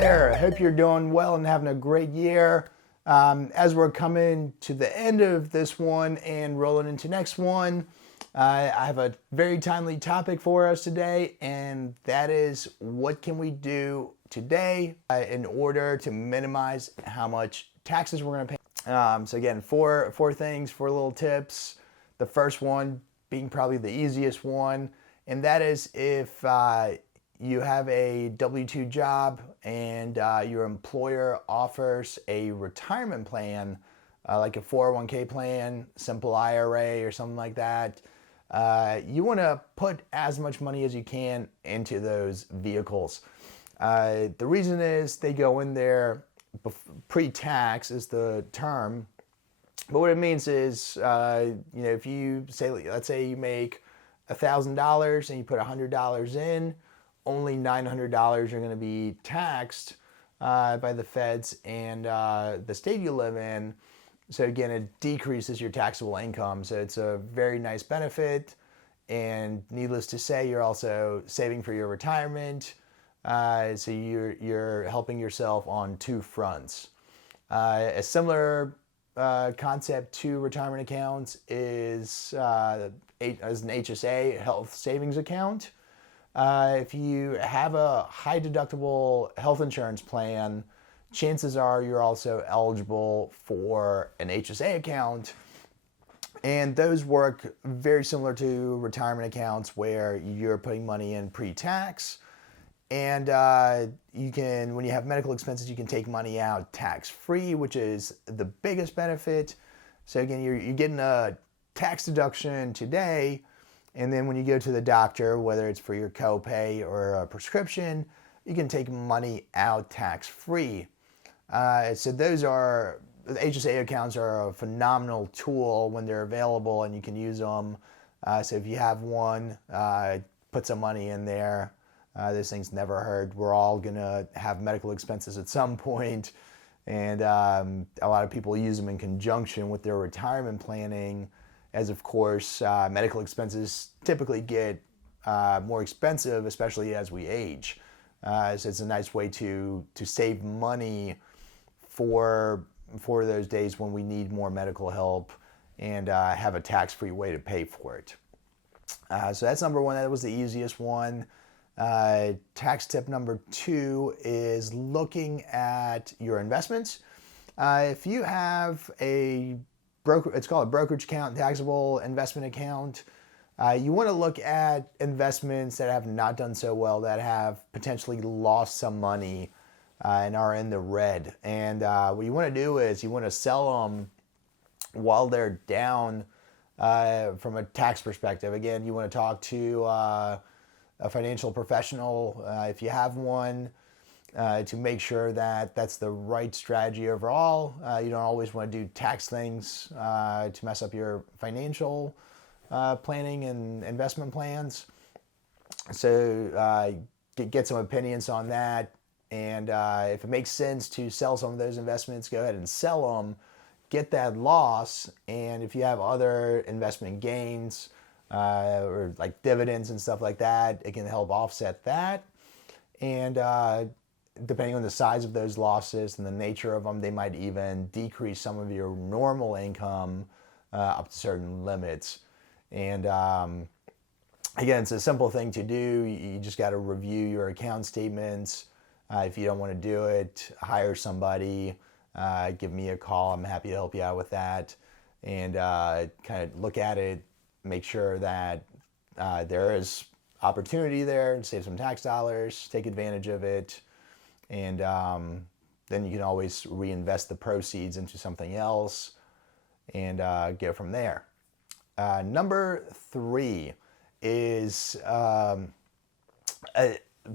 there. I hope you're doing well and having a great year. As we're coming to the end of this one and rolling into next one, I have a very timely topic for us today, and that is what can we do today in order to minimize how much taxes we're going to pay. So again, four things, four little tips. The first one being probably the easiest one, and that is if you have a W-2 job and your employer offers a retirement plan, like a 401k plan, simple IRA or something like that, you want to put as much money as you can into those vehicles. The reason is they go in there pre-tax is the term, but what it means is, if you say, let's say you make $1,000 and you put $100 in, only $900 are going to be taxed by the feds and the state you live in. So again, it decreases your taxable income. So it's a very nice benefit. And needless to say, you're also saving for your retirement. So you're helping yourself on two fronts. A similar concept to retirement accounts is as an Hsa Health Savings account. If you have a high deductible health insurance plan, chances are you're also eligible for an HSA account. And those work very similar to retirement accounts where you're putting money in pre-tax. And you can, when you have medical expenses, you can take money out tax-free, which is the biggest benefit. So again, you're getting a tax deduction today. And then when you go to the doctor, whether it's for your copay or a prescription, you can take money out tax-free. So those are, the HSA accounts are a phenomenal tool when they're available and you can use them. So if you have one, put some money in there. This thing's never hurt. We're all going to have medical expenses at some point. And a lot of people use them in conjunction with their retirement planning, as of course, medical expenses typically get more expensive, especially as we age. So it's a nice way to save money for those days when we need more medical help and have a tax-free way to pay for it. So that's number one. That was the easiest one. Tax tip number two is looking at your investments. If you have it's called a brokerage account, taxable investment account. You want to look at investments that have not done so well, that have potentially lost some money and are in the red. And what you want to do is you want to sell them while they're down from a tax perspective. Again, you want to talk to a financial professional if you have one. To make sure that that's the right strategy overall. You don't always want to do tax things to mess up your financial planning and investment plans. So get some opinions on that. And if it makes sense to sell some of those investments, go ahead and sell them. Get that loss. And if you have other investment gains or like dividends and stuff like that, it can help offset that. And depending on the size of those losses and the nature of them, they might even decrease some of your normal income up to certain limits. And again, it's a simple thing to do. You just got to review your account statements. If you don't want to do it, hire somebody. Give me a call. I'm happy to help you out with that. And kind of look at it, make sure that there is opportunity there and save some tax dollars, take advantage of it. And then you can always reinvest the proceeds into something else and go from there. Number three is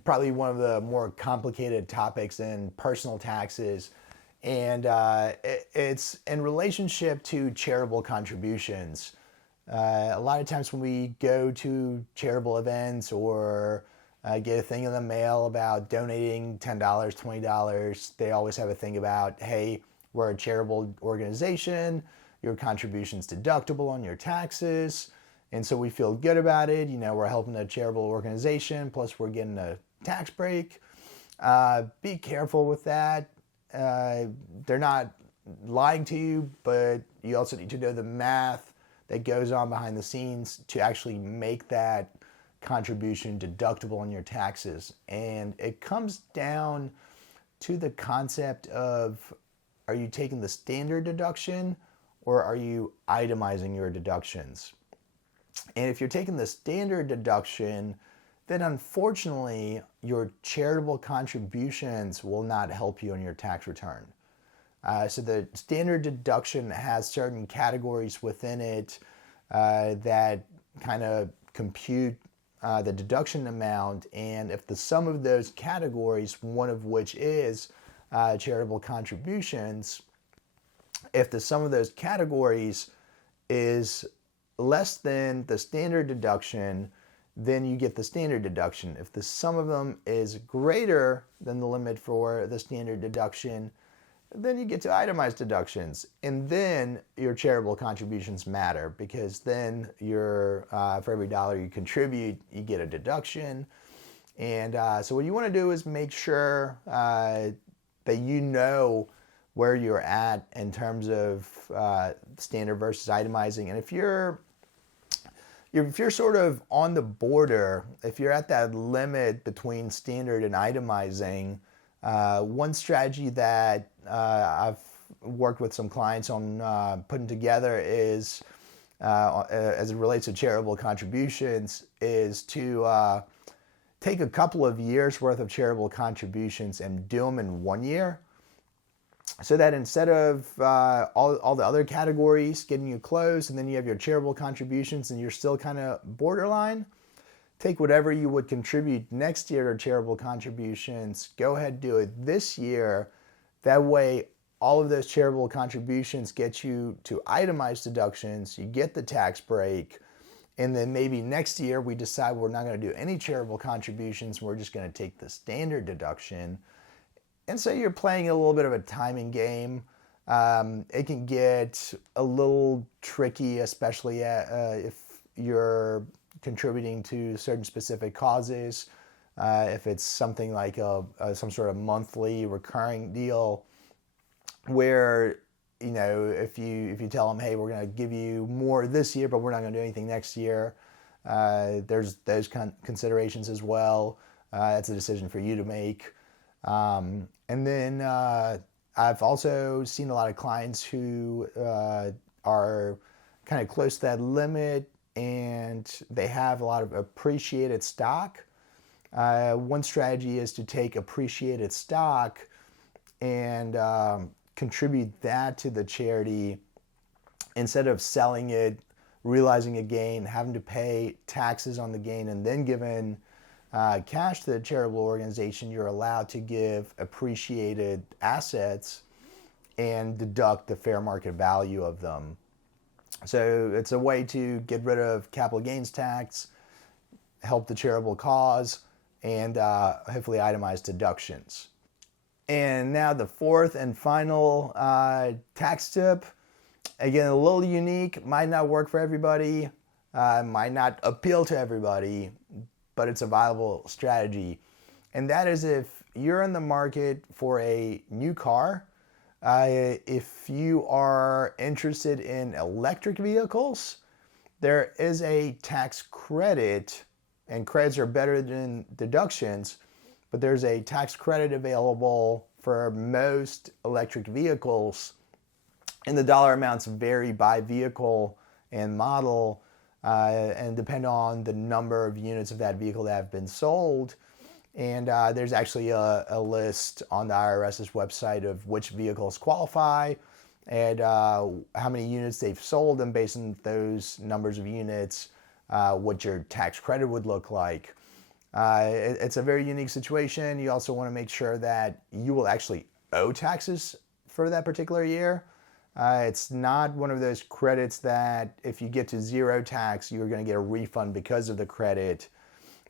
probably one of the more complicated topics in personal taxes. And it's in relationship to charitable contributions. A lot of times when we go to charitable events or get a thing in the mail about donating $10, $20, they always have a thing about, hey, we're a charitable organization, your contribution's deductible on your taxes, and so we feel good about it. We're helping a charitable organization, plus we're getting a tax break. Be careful with that. They're not lying to you, but you also need to know the math that goes on behind the scenes to actually make that contribution deductible on your taxes. And it comes down to the concept of, are you taking the standard deduction or are you itemizing your deductions? And if you're taking the standard deduction, then unfortunately your charitable contributions will not help you on your tax return. So the standard deduction has certain categories within it that kind of compute the deduction amount, and if the sum of those categories, one of which is charitable contributions, if the sum of those categories is less than the standard deduction, then you get the standard deduction. If the sum of them is greater than the limit for the standard deduction, then you get to itemized deductions. And then your charitable contributions matter, because then for every dollar you contribute, you get a deduction. And so what you want to do is make sure that you know where you're at in terms of standard versus itemizing. And if you're sort of on the border, if you're at that limit between standard and itemizing, one strategy that I've worked with some clients on putting together is, as it relates to charitable contributions, is to take a couple of years worth of charitable contributions and do them in 1 year. So that instead of all the other categories getting you close, and then you have your charitable contributions and you're still kind of borderline, take whatever you would contribute next year to charitable contributions, go ahead and do it this year. That way, all of those charitable contributions get you to itemized deductions, you get the tax break, and then maybe next year we decide we're not going to do any charitable contributions, we're just going to take the standard deduction. And so you're playing a little bit of a timing game. It can get a little tricky, especially if you're contributing to certain specific causes. If it's something like some sort of monthly recurring deal, where if you tell them, hey, we're going to give you more this year, but we're not going to do anything next year. There's those considerations as well. That's a decision for you to make. And then I've also seen a lot of clients who are kind of close to that limit, and they have a lot of appreciated stock. One strategy is to take appreciated stock and contribute that to the charity instead of selling it, realizing a gain, having to pay taxes on the gain, and then giving cash to the charitable organization. You're allowed to give appreciated assets and deduct the fair market value of them. So it's a way to get rid of capital gains tax, help the charitable cause, and hopefully itemize deductions. And now the fourth and final tax tip. Again, a little unique, might not work for everybody, might not appeal to everybody, but it's a viable strategy. And that is, if you're in the market for a new car, if you are interested in electric vehicles, there is a tax credit, and credits are better than deductions, but there's a tax credit available for most electric vehicles, and the dollar amounts vary by vehicle and model, and depend on the number of units of that vehicle that have been sold. And there's actually a list on the IRS's website of which vehicles qualify and how many units they've sold, and based on those numbers of units, what your tax credit would look like. It's a very unique situation. You also want to make sure that you will actually owe taxes for that particular year. It's not one of those credits that if you get to zero tax, you're going to get a refund because of the credit.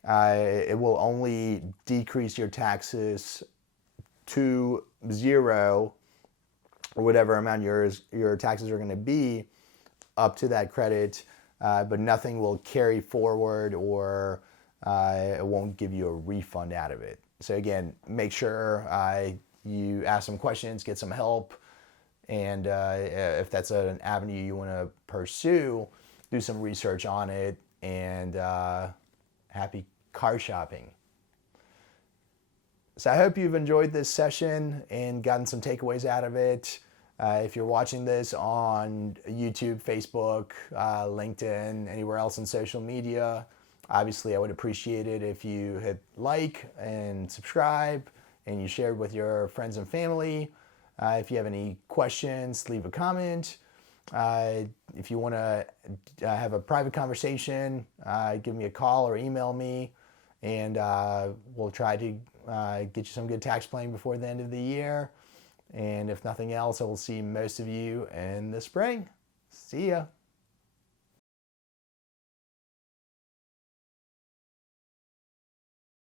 It will only decrease your taxes to zero, or whatever amount your taxes are going to be up to that credit, but nothing will carry forward or it won't give you a refund out of it. So again, make sure you ask some questions, get some help, and if that's an avenue you want to pursue, do some research on it, and happy car shopping. So I hope you've enjoyed this session and gotten some takeaways out of it. If you're watching this on YouTube, Facebook, LinkedIn, anywhere else in social media, obviously I would appreciate it if you hit like and subscribe and you shared with your friends and family. If you have any questions, leave a comment. If you want to have a private conversation, give me a call or email me, and we'll try to get you some good tax planning before the end of the year. And if nothing else, I will see most of you in the spring. See ya.